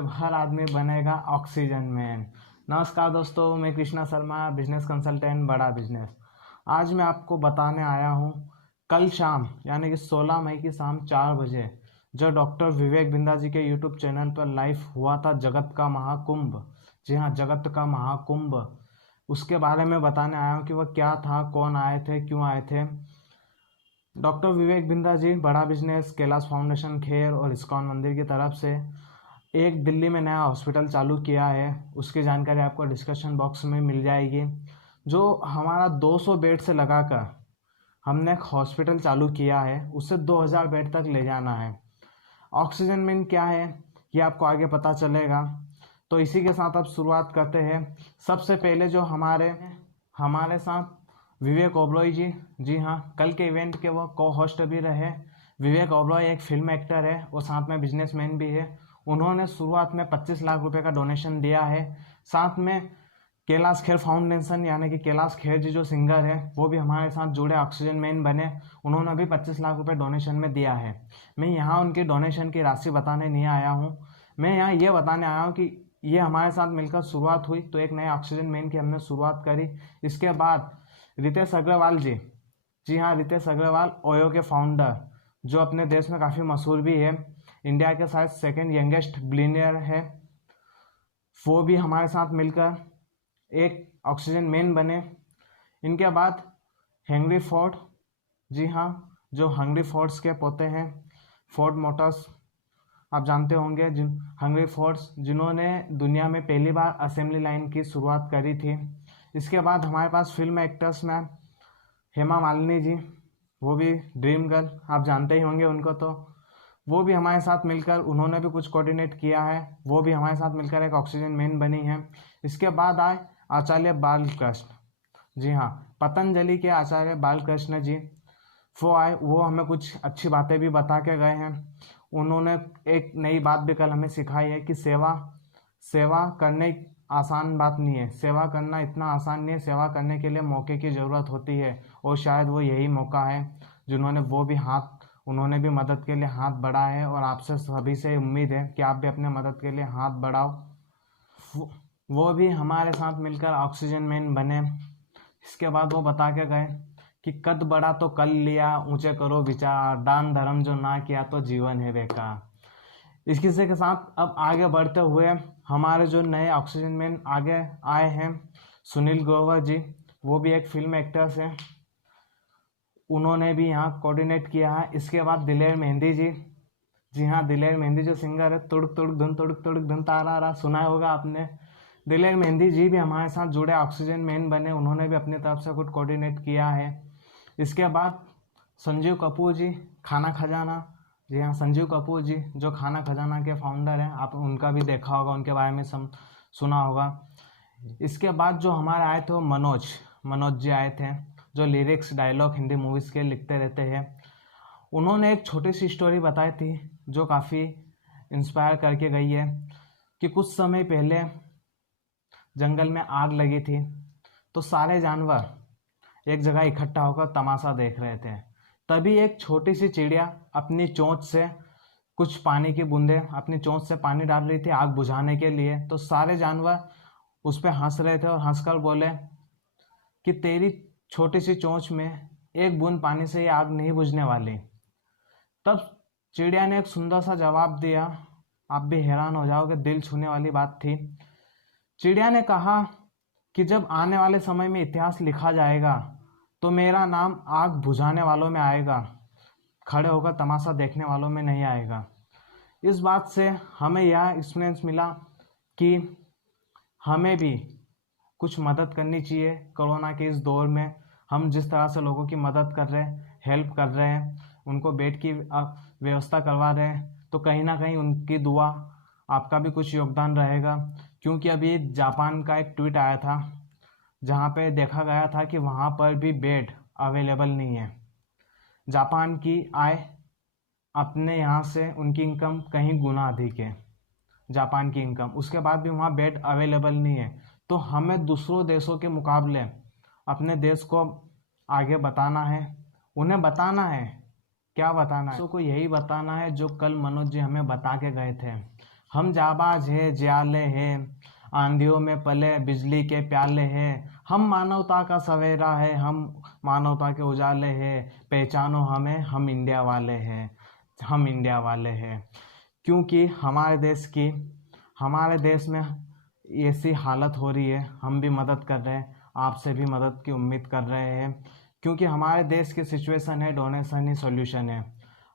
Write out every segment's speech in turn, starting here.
जब हर आदमी बनेगा ऑक्सीजन मैन। नमस्कार दोस्तों, मैं कृष्णा शर्मा, बिजनेस कंसल्टेंट, बड़ा बिजनेस। आज मैं आपको बताने आया हूँ कल शाम यानी कि 16 मई की शाम 4 बजे जो डॉक्टर विवेक बिंदा जी के यूट्यूब चैनल पर लाइव हुआ था जगत का महाकुंभ। जी हाँ, जगत का महाकुंभ। उसके बारे में बताने आया हूँ कि वह क्या था, कौन आए थे, क्यों आए थे। डॉक्टर विवेक बिंदा जी बड़ा बिजनेस, कैलाश फाउंडेशन खेर और इस्कॉन मंदिर की तरफ से एक दिल्ली में नया हॉस्पिटल चालू किया है। उसकी जानकारी आपको डिस्कशन बॉक्स में मिल जाएगी। जो हमारा 200 बेड से लगाकर हमने एक हॉस्पिटल चालू किया है, उसे 2000 बेड तक ले जाना है। ऑक्सीजन मीन क्या है ये आपको आगे पता चलेगा। तो इसी के साथ अब शुरुआत करते हैं। सबसे पहले जो हमारे साथ विवेक ओबरॉय जी। जी हाँ, कल के इवेंट के वो को होस्ट भी रहे। विवेक ओबरॉय एक फिल्म एक्टर है और साथ में बिजनेसमैन भी है। उन्होंने शुरुआत में 25 लाख रुपए का डोनेशन दिया है। साथ में कैलाश खेर फाउंडेशन यानी कि कैलाश खेर जी जो सिंगर है वो भी हमारे साथ जुड़े, ऑक्सीजन मैन बने। उन्होंने भी 25 लाख रुपए डोनेशन में दिया है। मैं यहाँ उनकी डोनेशन की राशि बताने नहीं आया हूँ, मैं यहाँ ये बताने आया हूँ कि ये हमारे साथ मिलकर शुरुआत हुई तो एक नए ऑक्सीजन मैन की हमने शुरुआत करी। इसके बाद रितेश अग्रवाल जी। जी हाँ, रितेश अग्रवाल ओयो के फाउंडर, जो अपने देश में काफ़ी मशहूर भी है, इंडिया के शायद सेकेंड यंगेस्ट बिलियनियर है, वो भी हमारे साथ मिलकर एक ऑक्सीजन मैन बने। इनके बाद हेनरी फोर्ड। जी हाँ, जो हेनरी फोर्ड्स के पोते हैं, फोर्ड मोटर्स आप जानते होंगे, हेनरी फोर्ड्स जिन्होंने दुनिया में पहली बार असेंबली लाइन की शुरुआत करी थी। इसके बाद हमारे पास फिल्म एक्टर्स में हेमा मालिनी जी, वो भी ड्रीम गर्ल, आप जानते ही होंगे उनको। तो वो भी हमारे साथ मिलकर, उन्होंने भी कुछ कोऑर्डिनेट किया है, वो भी हमारे साथ मिलकर एक ऑक्सीजन मैन बनी है। इसके बाद आए आचार्य बालकृष्ण। जी हाँ, पतंजलि के आचार्य बालकृष्ण जी, वो आए, वो हमें कुछ अच्छी बातें भी बता के गए हैं। उन्होंने एक नई बात भी कल हमें सिखाई है कि सेवा करने आसान बात नहीं है, सेवा करना इतना आसान नहीं है। सेवा करने के लिए मौके की ज़रूरत होती है और शायद वो यही मौका है जिन्होंने उन्होंने भी मदद के लिए हाथ बढ़ाया है। और आपसे सभी से उम्मीद है कि आप भी अपने मदद के लिए हाथ बढ़ाओ। वो भी हमारे साथ मिलकर ऑक्सीजन मैन बने। इसके बाद वो बता के गए कि कद बड़ा तो कर लिया, ऊंचे करो विचार, दान धर्म जो ना किया तो जीवन है बेकार। इस किस्से के साथ अब आगे बढ़ते हुए हमारे जो नए ऑक्सीजन मैन आगे आए हैं, सुनील ग्रोवर जी, वो भी एक फिल्म एक्टर्स हैं, उन्होंने भी यहाँ कोऑर्डिनेट किया है। इसके बाद दिलेर मेहंदी जी। जी हाँ, दिलेर मेहंदी जो सिंगर है, तुड़क तुड़क धुन तारा रा, सुना होगा आपने। दिलेर मेहंदी जी भी हमारे साथ जुड़े, ऑक्सीजन मैन बने, उन्होंने भी अपनी तरफ से कुछ कोऑर्डिनेट किया है। इसके बाद संजीव कपूर जी, खाना खजाना। जी हाँ, संजीव कपूर जी जो खाना खजाना के फाउंडर हैं, आप उनका भी देखा होगा, उनके बारे में सुना होगा। इसके बाद जो हमारे आए थे वो मनोज जी आए थे, जो लिरिक्स डायलॉग हिंदी मूवीज़ के लिखते रहते हैं। उन्होंने एक छोटी सी स्टोरी बताई थी जो काफ़ी इंस्पायर करके गई है कि कुछ समय पहले जंगल में आग लगी थी तो सारे जानवर एक जगह इकट्ठा होकर तमाशा देख रहे थे। तभी एक छोटी सी चिड़िया अपनी चोंच से कुछ पानी की बूंदें अपनी चोंच से पानी डाल रही थी आग बुझाने के लिए। तो सारे जानवर उस पर हंस रहे थे और हंसकर बोले कि तेरी छोटी सी चोंच में एक बूंद पानी से ये आग नहीं बुझने वाली। तब चिड़िया ने एक सुंदर सा जवाब दिया, आप भी हैरान हो जाओगे, दिल छूने वाली बात थी। चिड़िया ने कहा कि जब आने वाले समय में इतिहास लिखा जाएगा तो मेरा नाम आग बुझाने वालों में आएगा, खड़े होकर तमाशा देखने वालों में नहीं आएगा। इस बात से हमें यह एक्सपीरियंस मिला कि हमें भी कुछ मदद करनी चाहिए। कोरोना के इस दौर में हम जिस तरह से लोगों की मदद कर रहे हैं, हेल्प कर रहे हैं, उनको बेड की व्यवस्था करवा रहे हैं, तो कहीं ना कहीं उनकी दुआ, आपका भी कुछ योगदान रहेगा। क्योंकि अभी जापान का एक ट्वीट आया था जहाँ पे देखा गया था कि वहाँ पर भी बेड अवेलेबल नहीं है। जापान की आय अपने यहाँ से उनकी इनकम कहीं गुना अधिक है, जापान की इनकम, उसके बाद भी वहाँ बेड अवेलेबल नहीं है। तो हमें दूसरों देशों के मुकाबले अपने देश को आगे बताना है। उन्हें बताना है, क्या बताना है? को यही बताना है जो कल मनोज जी हमें बता के गए थे। हम जाबाज है ज्याले है, आंधियों में पले बिजली के प्याले हैं। हम मानवता का सवेरा है, हम मानवता के उजाले हैं। पहचानो हमें, हम इंडिया वाले हैं, हम इंडिया वाले हैं। क्योंकि हमारे देश में ऐसी हालत हो रही है, हम भी मदद कर रहे हैं, आपसे भी मदद की उम्मीद कर रहे हैं। क्योंकि हमारे देश की सिचुएशन है, डोनेशन ही सॉल्यूशन है।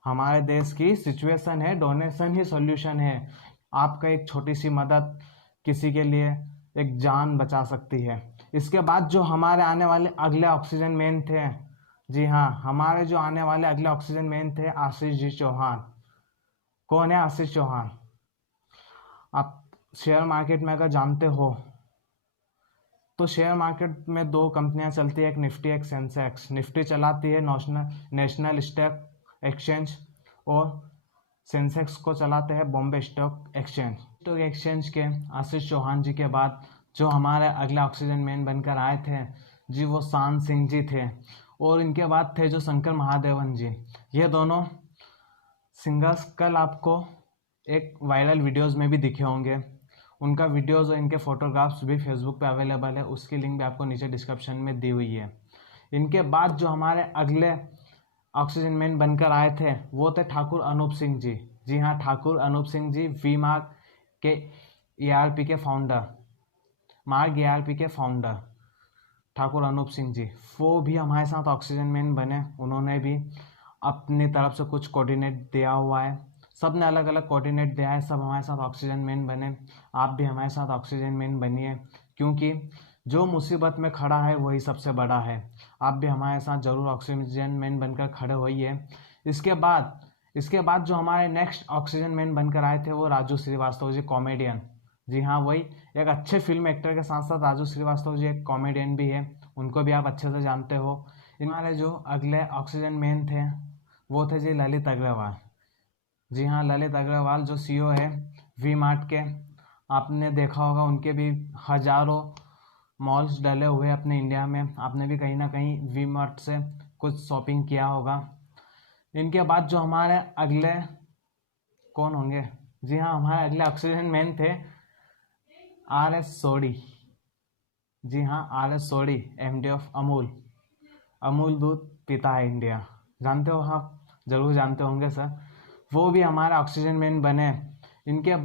हमारे देश की सिचुएशन है, डोनेशन ही सॉल्यूशन है। आपका एक छोटी सी मदद किसी के लिए एक जान बचा सकती है। इसके बाद जो हमारे आने वाले अगले ऑक्सीजन मैन थे, जी हाँ, हमारे जो आने वाले अगले ऑक्सीजन मैन थे आशीष जी चौहान। कौन है आशीष चौहान? आप शेयर मार्केट में अगर जानते हो तो शेयर मार्केट में दो कंपनियां चलती है, एक निफ्टी एक सेंसेक्स। निफ्टी चलाती है नेशनल स्टॉक एक्सचेंज और सेंसेक्स को चलाते हैं Bombay stock exchange. Stock exchange के आशीष चौहान जी के बाद जो हमारे अगले ऑक्सीजन मैन बनकर आए थे जी, वो शान सिंह जी थे। और इनके बाद थे जो शंकर महादेवन जी। ये दोनों सिंगर्स कल आपको एक वायरल वीडियोस में भी दिखे होंगे। उनका वीडियोस और इनके फोटोग्राफ्स भी फेसबुक पे अवेलेबल है, उसकी लिंक भी आपको नीचे डिस्क्रिप्शन में दी हुई है। इनके बाद जो हमारे अगले ऑक्सीजन मैन बनकर आए थे वो थे ठाकुर अनूप सिंह जी। जी हाँ, ठाकुर अनूप सिंह जी, वी मार्क के ERP के फाउंडर, मार्ग ERP के फाउंडर ठाकुर अनूप सिंह जी, वो भी हमारे साथ ऑक्सीजन मैन बने। उन्होंने भी अपनी तरफ से कुछ कोऑर्डिनेट दिया हुआ है, सब ने अलग अलग कोऑर्डिनेट दिया है, सब हमारे साथ ऑक्सीजन मैन बने। आप भी हमारे साथ ऑक्सीजन मैन बनिए, क्योंकि जो मुसीबत में खड़ा है वही सबसे बड़ा है। आप भी हमारे साथ जरूर ऑक्सीजन मैन बनकर खड़े होइए। इसके बाद जो हमारे नेक्स्ट ऑक्सीजन मैन बनकर आए थे वो राजू श्रीवास्तव जी, कॉमेडियन। जी हाँ, वही एक अच्छे फिल्म एक्टर के साथ साथ राजू श्रीवास्तव जी एक कॉमेडियन भी है, उनको भी आप अच्छे से जानते हो। हमारे जो अगले ऑक्सीजन मैन थे वो थे जी ललित अग्रवाल। जी हाँ, ललित अग्रवाल जो CEO है वी मार्ट के। आपने देखा होगा उनके भी हजारों मॉल्स डले हुए अपने इंडिया में, आपने भी कहीं ना कहीं वी मार्ट से कुछ शॉपिंग किया होगा। इनके बाद जो हमारे अगले कौन होंगे? जी हाँ, हमारे अगले ऑक्सीजन मैन थे RS सोडी। जी हाँ, RS Sodhi, MD of Amul. Amul दूध पीता है इंडिया, जानते हो आप? जरूर जानते होंगे सर। वो भी हमारे ऑक्सीजन मैन बने। इनके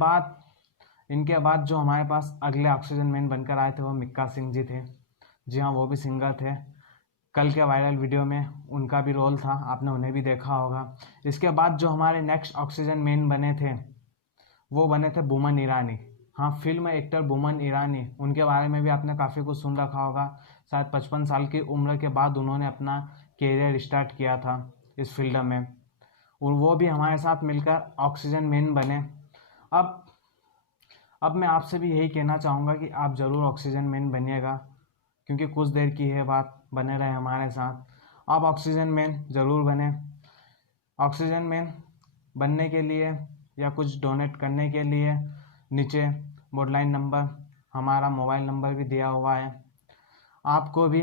बाद जो हमारे पास अगले ऑक्सीजन मैन बनकर आए थे वो मिक्का सिंह जी थे। जी हाँ, वो भी सिंगर थे। कल के वायरल वीडियो में उनका भी रोल था, आपने उन्हें भी देखा होगा। इसके बाद जो हमारे नेक्स्ट ऑक्सीजन मैन बने थे वो बने थे बोमन ईरानी। हाँ, फिल्म एक्टर बोमन ईरानी, उनके बारे में भी आपने काफ़ी कुछ सुन रखा होगा। शायद 55 साल की उम्र के बाद उन्होंने अपना कैरियर स्टार्ट किया था इस फील्ड में, और वो भी हमारे साथ मिलकर ऑक्सीजन मैन बने। अब मैं आपसे भी यही कहना चाहूँगा कि आप ज़रूर ऑक्सीजन मैन बनिएगा, क्योंकि कुछ देर की है बात, बने रहे हमारे साथ। आप ऑक्सीजन मैन ज़रूर बने। ऑक्सीजन मैन बनने के लिए या कुछ डोनेट करने के लिए नीचे बॉर्डलाइन नंबर, हमारा मोबाइल नंबर भी दिया हुआ है। आपको भी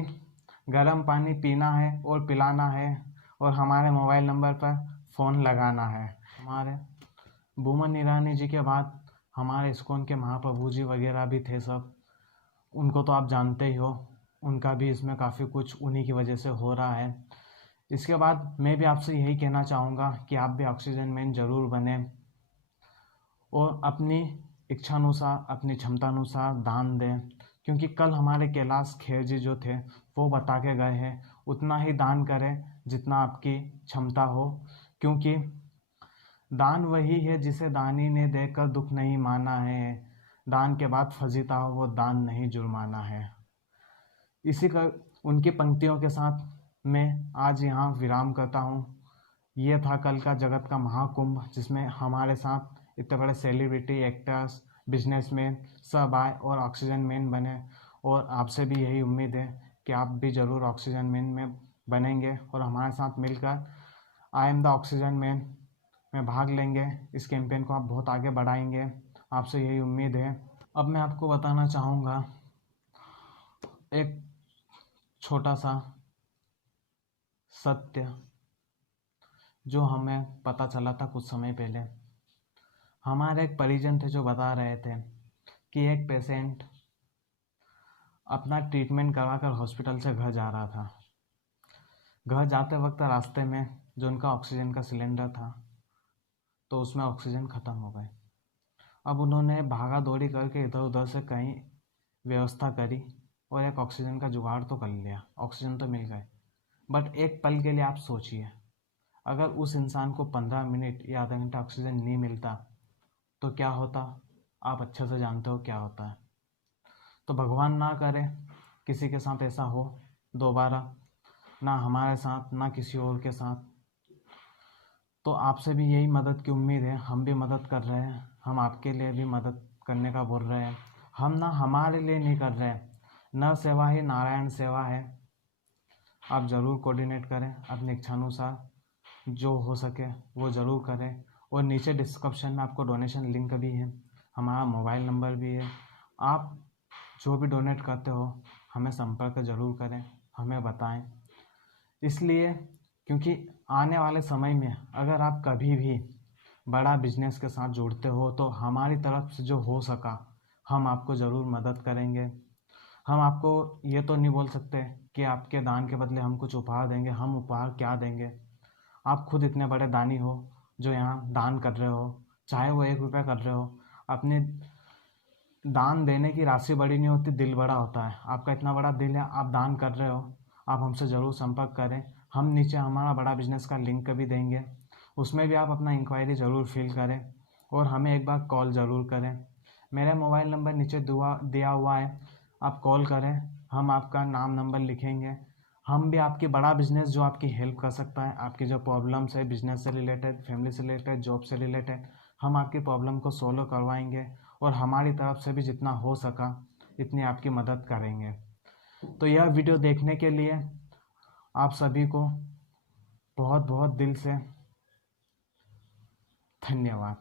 गर्म पानी पीना है और पिलाना है, और हमारे मोबाइल नंबर पर फ़ोन लगाना है। हमारे बोमन ईरानी जी के बाद हमारे इस्कॉन के महाप्रभु जी वगैरह भी थे सब, उनको तो आप जानते ही हो। उनका भी इसमें काफ़ी कुछ उन्हीं की वजह से हो रहा है। इसके बाद मैं भी आपसे यही कहना चाहूँगा कि आप भी ऑक्सीजन मैन ज़रूर बने, और अपनी इच्छानुसार, अपनी क्षमतानुसार दान दें। क्योंकि कल हमारे कैलाश खेर जी जो थे वो बता के गए हैं, उतना ही दान करें जितना आपकी क्षमता हो। क्योंकि दान वही है जिसे दानी ने देकर दुख नहीं माना है, दान के बाद फजीता हो वो दान नहीं जुर्माना है। इसी का उनकी पंक्तियों के साथ मैं आज यहाँ विराम करता हूँ। ये था कल का जगत का महाकुंभ, जिसमें हमारे साथ इतने बड़े सेलिब्रिटी, एक्टर्स, बिजनेसमैन सब आए और ऑक्सीजन मैन बने। और आपसे भी यही उम्मीद है कि आप भी ज़रूर ऑक्सीजन मैन में बनेंगे और हमारे साथ मिलकर I am the oxygen man में भाग लेंगे। इस कैंपेन को आप बहुत आगे बढ़ाएंगे, आपसे यही उम्मीद है। अब मैं आपको बताना चाहूँगा एक छोटा सा सत्य जो हमें पता चला था कुछ समय पहले। हमारे एक परिजन थे जो बता रहे थे कि एक पेशेंट अपना ट्रीटमेंट करवाकर हॉस्पिटल से घर जा रहा था। घर जाते वक्त रास्ते में जो उनका ऑक्सीजन का सिलेंडर था तो उसमें ऑक्सीजन ख़त्म हो गए। अब उन्होंने भागा दौड़ी करके इधर उधर से कहीं व्यवस्था करी और एक ऑक्सीजन का जुगाड़ तो कर लिया, ऑक्सीजन तो मिल गए। बट एक पल के लिए आप सोचिए, अगर उस इंसान को 15 मिनट या आधा घंटा ऑक्सीजन नहीं मिलता तो क्या होता? आप अच्छे से जानते हो क्या होता है। तो भगवान ना करे किसी के साथ ऐसा हो दोबारा, ना हमारे साथ ना किसी और के साथ। तो आपसे भी यही मदद की उम्मीद है, हम भी मदद कर रहे हैं, हम आपके लिए भी मदद करने का बोल रहे हैं। हम ना हमारे लिए नहीं कर रहे हैं, न सेवा ही नारायण सेवा है। आप ज़रूर कोऑर्डिनेट करें अपनी इच्छानुसार, जो हो सके वो ज़रूर करें। और नीचे डिस्क्रिप्शन में आपको डोनेशन लिंक भी है, हमारा मोबाइल नंबर भी है। आप जो भी डोनेट करते हो हमें संपर्क ज़रूर करें, हमें बताएं। इसलिए क्योंकि आने वाले समय में अगर आप कभी भी बड़ा बिजनेस के साथ जुड़ते हो तो हमारी तरफ से जो हो सका हम आपको ज़रूर मदद करेंगे। हम आपको ये तो नहीं बोल सकते कि आपके दान के बदले हम कुछ उपहार देंगे। हम उपहार क्या देंगे? आप खुद इतने बड़े दानी हो जो यहाँ दान कर रहे हो, चाहे वो 1 रुपया कर रहे हो। अपने दान देने की राशि बड़ी नहीं होती, दिल बड़ा होता है। आपका इतना बड़ा दिल है, आप दान कर रहे हो, आप हमसे ज़रूर संपर्क करें। हम नीचे हमारा बड़ा बिजनेस का लिंक भी देंगे, उसमें भी आप अपना इंक्वायरी ज़रूर फिल करें और हमें एक बार कॉल ज़रूर करें। मेरा मोबाइल नंबर नीचे दिया हुआ है, आप कॉल करें, हम आपका नाम नंबर लिखेंगे। हम भी आपकी बड़ा बिजनेस जो आपकी हेल्प कर सकता है, आपकी जो प्रॉब्लम्स है बिजनेस से रिलेटेड, फैमिली से रिलेटेड, जॉब से रिलेटेड, हम आपकी प्रॉब्लम को सॉल्व करवाएंगे और हमारी तरफ से भी जितना हो सका इतनी आपकी मदद करेंगे। तो यह वीडियो देखने के लिए आप सभी को बहुत बहुत दिल से धन्यवाद।